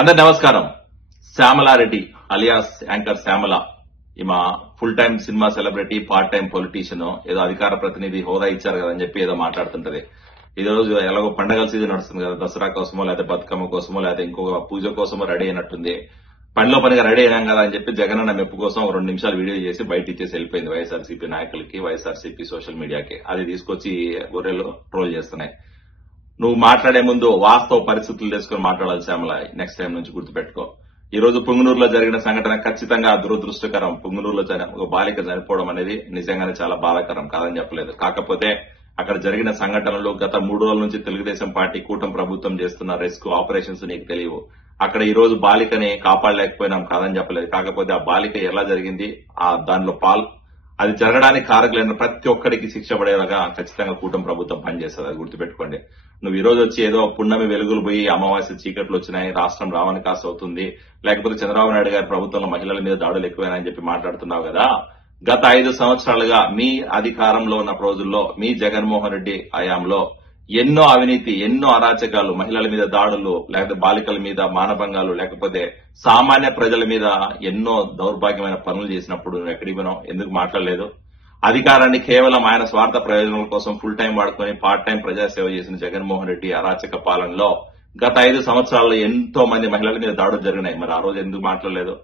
అందరు నమస్కారం. శ్యామలారెడ్డి alias anchor Shyamala ఈమె full time cinema celebrity, part time politician, ఏదో అధికార ప్రతినిధి హోదా ఇచ్చారు కదా అని చెప్పి ఏదో మాట్లాడుతుంటది. ఈ రోజు ఎలాగో పండగల సీజన్ నడుస్తుంది కదా, దసరా కోసమో లేకపోతే బతుకమ్మ కోసమో లేకపోతే ఇంకొక పూజ కోసమో రెడీ అయినట్టుంది. పనిలో పనిగా రెడీ అయినాం కదా అని చెప్పి జగన్ అన్న మెప్పు కోసం 2 నిమిషాలు వీడియో చేసి బయట ఇచ్చేసి వెళ్ళిపోయింది వైఎస్ఆర్సీపీ నాయకులకి, వైఎస్ఆర్సీపీ సోషల్ మీడియాకి. అది తీసుకొచ్చి గొర్రెలు ట్రోల్ చేస్తున్నాయి. నువ్వు మాట్లాడే ముందు వాస్తవ పరిస్థితులు తెలుసుకుని మాట్లాడాలి శ్యామల. నెక్స్ట్ టైం నుంచి గుర్తుపెట్టుకో. ఈ రోజు పుంగనూరులో జరిగిన సంఘటన ఖచ్చితంగా దురదృష్టకరం. పుంగనూరులో ఒక బాలిక చనిపోవడం అనేది నిజంగానే చాలా బాధాకరం, కాదని చెప్పలేదు. కాకపోతే అక్కడ జరిగిన సంఘటనలు గత 3 రోజుల నుంచి తెలుగుదేశం పార్టీ కూటమి ప్రభుత్వం చేస్తున్న రెస్క్యూ ఆపరేషన్స్ నీకు తెలియవు. అక్కడ ఈ రోజు బాలికని కాపాడలేకపోయినాం, కాదని చెప్పలేదు. కాకపోతే ఆ బాలిక ఎలా జరిగింది, దానిలో అది జరగడానికి కారకులైన ప్రతి ఒక్కరికి శిక్ష పడేలాగా ఖచ్చితంగా కూటమి ప్రభుత్వం పనిచేస్తుంది. అది గుర్తుపెట్టుకోండి. నువ్వు ఈ రోజు వచ్చి ఏదో పున్నమి వెలుగులు పోయి అమావాస్య చీకట్లు వచ్చినాయి, రాష్ట్రం రావని కాస్త అవుతుంది, లేకపోతే చంద్రబాబు నాయుడు గారి ప్రభుత్వంలో మహిళల మీద దాడులు ఎక్కువైనాయని చెప్పి మాట్లాడుతున్నావు కదా. గత 5 సంవత్సరాలుగా మీ అధికారంలో ఉన్న రోజుల్లో మీ జగన్మోహన్ రెడ్డి హయాంలో ఎన్నో అవినీతి, ఎన్నో అరాచకాలు, మహిళల మీద దాడులు, లేకపోతే బాలికల మీద మానభంగాలు, లేకపోతే సామాన్య ప్రజల మీద ఎన్నో దౌర్భాగ్యమైన పనులు చేసినప్పుడు నువ్వు ఎక్కడికి పోయినావు? ఎందుకు మాట్లాడలేదు? అధికారాన్ని కేవలం ఆయన స్వార్థ ప్రయోజనాల కోసం ఫుల్ టైం వాడుకుని పార్ట్ టైం ప్రజాసేవ చేసిన జగన్మోహన్ రెడ్డి అరాచక పాలనలో గత 5 సంవత్సరాల్లో ఎంతో మంది మహిళల మీద దాడులు జరిగినాయి. మరి ఆ రోజు ఎందుకు మాట్లాడలేదు?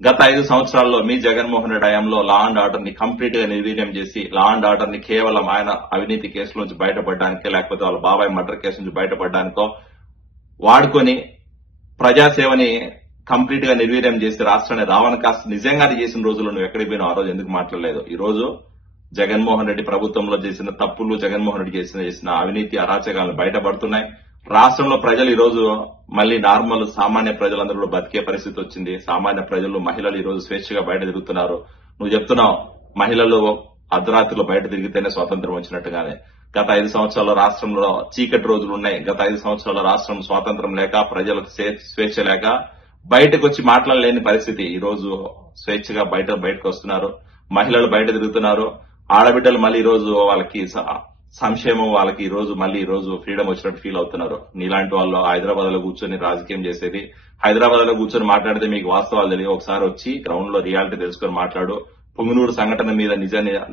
గత 5 సంవత్సరాల్లో మీ జగన్మోహన్ రెడ్డి హయాంలో లా అండ్ ఆర్డర్ ని కంప్లీట్ గా నిర్వీర్యం చేసి, లా అండ్ ఆర్డర్ ని కేవలం ఆయన అవినీతి కేసుల నుంచి బయటపడడానికే, లేకపోతే వాళ్ళ బాబాయ్ మర్డర్ కేసు నుంచి బయటపడడానికో వాడుకొని ప్రజాసేవని కంప్లీట్ గా నిర్వీర్యం చేసి రాష్ట్రాన్ని రావణ కాస్త నిజంగానే చేసిన రోజుల్లో నువ్వు ఎక్కడికి పోయినావు? ఆ రోజు ఎందుకు మాట్లాడలేదు? ఈ రోజు జగన్మోహన్ రెడ్డి ప్రభుత్వంలో చేసిన తప్పులు, జగన్మోహన్ రెడ్డి చేసిన అవినీతి అరాచకాలను బయటపడుతున్నాయి. రాష్ట్రంలో ప్రజలు ఈ రోజు మళ్లీ నార్మల్ సామాన్య ప్రజలందరూ కూడా బతికే పరిస్థితి వచ్చింది. సామాన్య ప్రజలు, మహిళలు ఈ రోజు స్వేచ్ఛగా బయట తిరుగుతున్నారు. నువ్వు చెప్తున్నావు మహిళలు అర్ధరాత్రిలో బయట తిరిగితేనే స్వాతంత్రం వచ్చినట్టుగానే. గత 5 సంవత్సరాల రాష్ట్రంలో చీకటి రోజులు ఉన్నాయి. గత 5 సంవత్సరాల రాష్ట్రం స్వాతంత్రం లేక, ప్రజలకు స్వేచ్ఛ లేక బయటకు వచ్చి మాట్లాడలేని పరిస్థితి. ఈ రోజు స్వేచ్ఛగా బయటకు వస్తున్నారు, మహిళలు బయట తిరుగుతున్నారు. ఆడబిడ్డలు మళ్ళీ ఈ రోజు వాళ్ళకి సంక్షేమం, వాళ్ళకి ఈ రోజు మళ్ళీ ఈ రోజు ఫ్రీడమ్ వచ్చినట్టు ఫీల్ అవుతున్నారు. నీలాంటి వాళ్ళు హైదరాబాద్ లో కూర్చొని రాజకీయం చేసేది, హైదరాబాద్ లో కూర్చొని మాట్లాడితే మీకు వాస్తవాలు తెలియదు. ఒకసారి వచ్చి గ్రౌండ్ లో రియాలిటీ తెలుసుకొని మాట్లాడు. పుంగనూరు సంఘటన మీద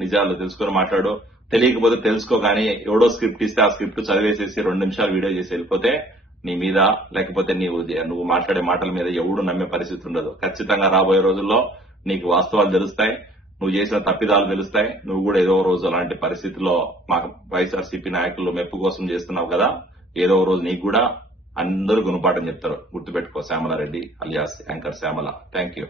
నిజాలు తెలుసుకొని మాట్లాడు. తెలియకపోతే తెలుసుకో, కానీ ఎవడో స్క్రిప్ట్ ఇస్తే ఆ స్క్రిప్ట్ చదివేసేసి 2 నిమిషాలు వీడియో చేసి వెళ్ళిపోతే నీ మీద, లేకపోతే నువ్వు మాట్లాడే మాటల మీద ఎవడు నమ్మే పరిస్థితి ఉండదు. ఖచ్చితంగా రాబోయే రోజుల్లో నీకు వాస్తవాలు తెలుస్తాయి, నువ్వు చేసిన తప్పిదాలు తెలుస్తాయి. నువ్వు కూడా ఏదో రోజు అలాంటి పరిస్థితిలో మా వైఎస్ఆర్సీపీ నాయకులు మెప్పు కోసం చేస్తున్నావు కదా, ఏదో రోజు నీకు కూడా అందరూ గుణపాఠం చెప్తారు. గుర్తుపెట్టుకో. Shyamala Reddy alias anchor Shyamala. Thank you.